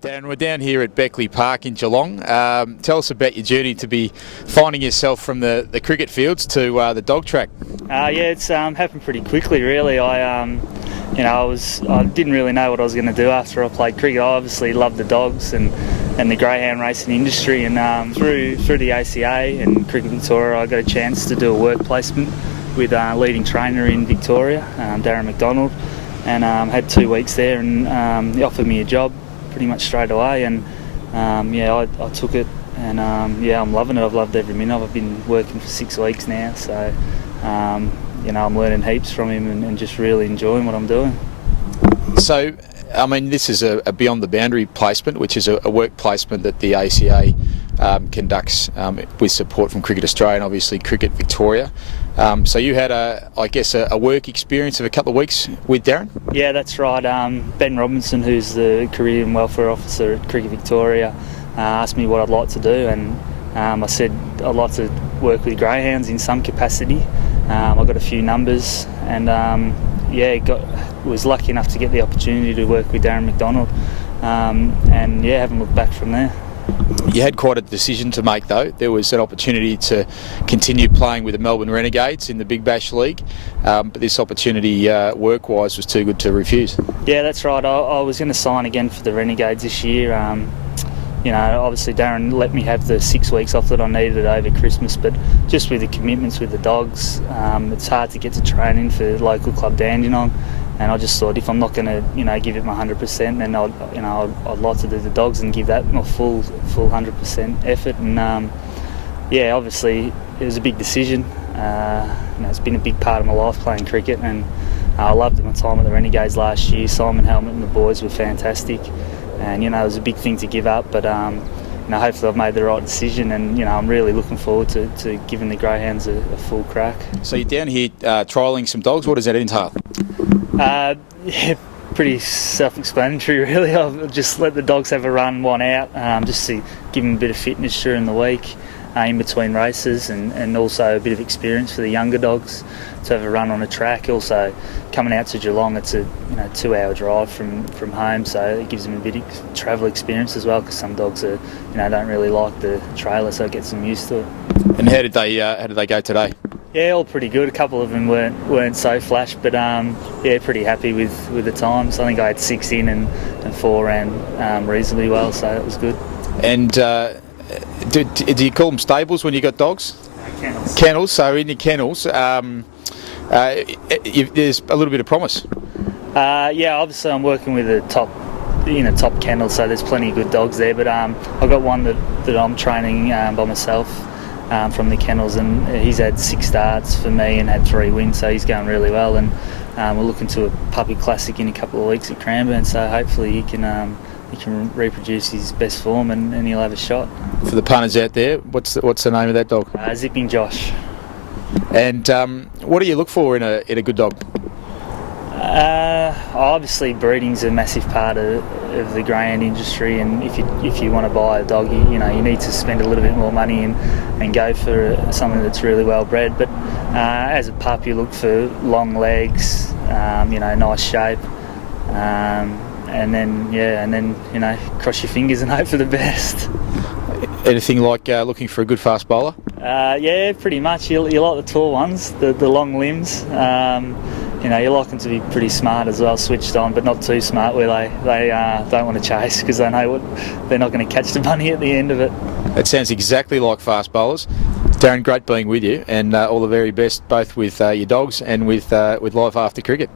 Darren, we're down here at Beckley Park in Geelong. Tell us about your journey to be finding yourself from the cricket fields to the dog track. It's happened pretty quickly, really. I didn't really know what I was going to do after I played cricket. I obviously loved the dogs and the greyhound racing industry, and through the ACA and Cricket Victoria, I got a chance to do a work placement with a leading trainer in Victoria, Darren McDonald, and had 2 weeks there, and he offered me a job pretty much straight away, and I took it, and I'm loving it. I've loved every minute. I've been working for 6 weeks now, so I'm learning heaps from him and just really enjoying what I'm doing. So, I mean, this is a beyond the boundary placement, which is a work placement that the ACA conducts with support from Cricket Australia and obviously Cricket Victoria. So you had a work experience of a couple of weeks with Darren? Yeah, that's right. Ben Robinson, who's the Career and Welfare Officer at Cricket Victoria, asked me what I'd like to do, and I said I'd like to work with greyhounds in some capacity. I got a few numbers, and was lucky enough to get the opportunity to work with Darren McDonald, haven't looked back from there. You had quite a decision to make, though. There was an opportunity to continue playing with the Melbourne Renegades in the Big Bash League, but this opportunity, work-wise, was too good to refuse. Yeah, that's right. I was going to sign again for the Renegades this year. Obviously Darren let me have the 6 weeks off that I needed over Christmas, but just with the commitments with the dogs, it's hard to get to training for the local club Dandenong. And I just thought, if I'm not going to, give it my 100%, then I'd like to do the dogs and give that my full 100% effort. And obviously it was a big decision. It's been a big part of my life playing cricket, and I loved my time at the Renegades last year. Simon Helmet and the boys were fantastic, and it was a big thing to give up. But hopefully I've made the right decision, and I'm really looking forward to giving the greyhounds a full crack. So you're down here trialling some dogs. What does that entail? Pretty self-explanatory, really. I'll just let the dogs have a run, one out, just to give them a bit of fitness during the week, in between races, and also a bit of experience for the younger dogs to have a run on a track. Also, coming out to Geelong, it's a 2-hour drive from home, so it gives them a bit of travel experience as well, because some dogs don't really like the trailer, so it gets them used to it. And how did they go today? Yeah, all pretty good. A couple of them weren't so flash, but pretty happy with the times. I think I had 6 in and 4 ran reasonably well, so it was good. And do you call them stables when you got dogs? Kennels. Kennels. So in your kennels, there's a little bit of promise. Obviously I'm working with a top kennel, so there's plenty of good dogs there. But I've got one that I'm training by myself. From the kennels, and he's had 6 starts for me and had 3 wins, so he's going really well, and we're looking to a puppy classic in a couple of weeks at Cranbourne, so hopefully he can reproduce his best form, and he'll have a shot. For the punters out there, what's the name of that dog? Zipping Josh. And what do you look for in a good dog? Obviously breeding's a massive part of the greyhound industry, and if you want to buy a dog, you need to spend a little bit more money and go for something that's really well bred. But as a pup, you look for long legs, nice shape, and then cross your fingers and hope for the best. Anything like looking for a good fast bowler? Pretty much. You like the tall ones, the long limbs. You like them to be pretty smart as well, switched on, but not too smart where they don't want to chase, because they know they're not going to catch the bunny at the end of it. That sounds exactly like fast bowlers. Darren, great being with you, and all the very best both with your dogs and with life after cricket.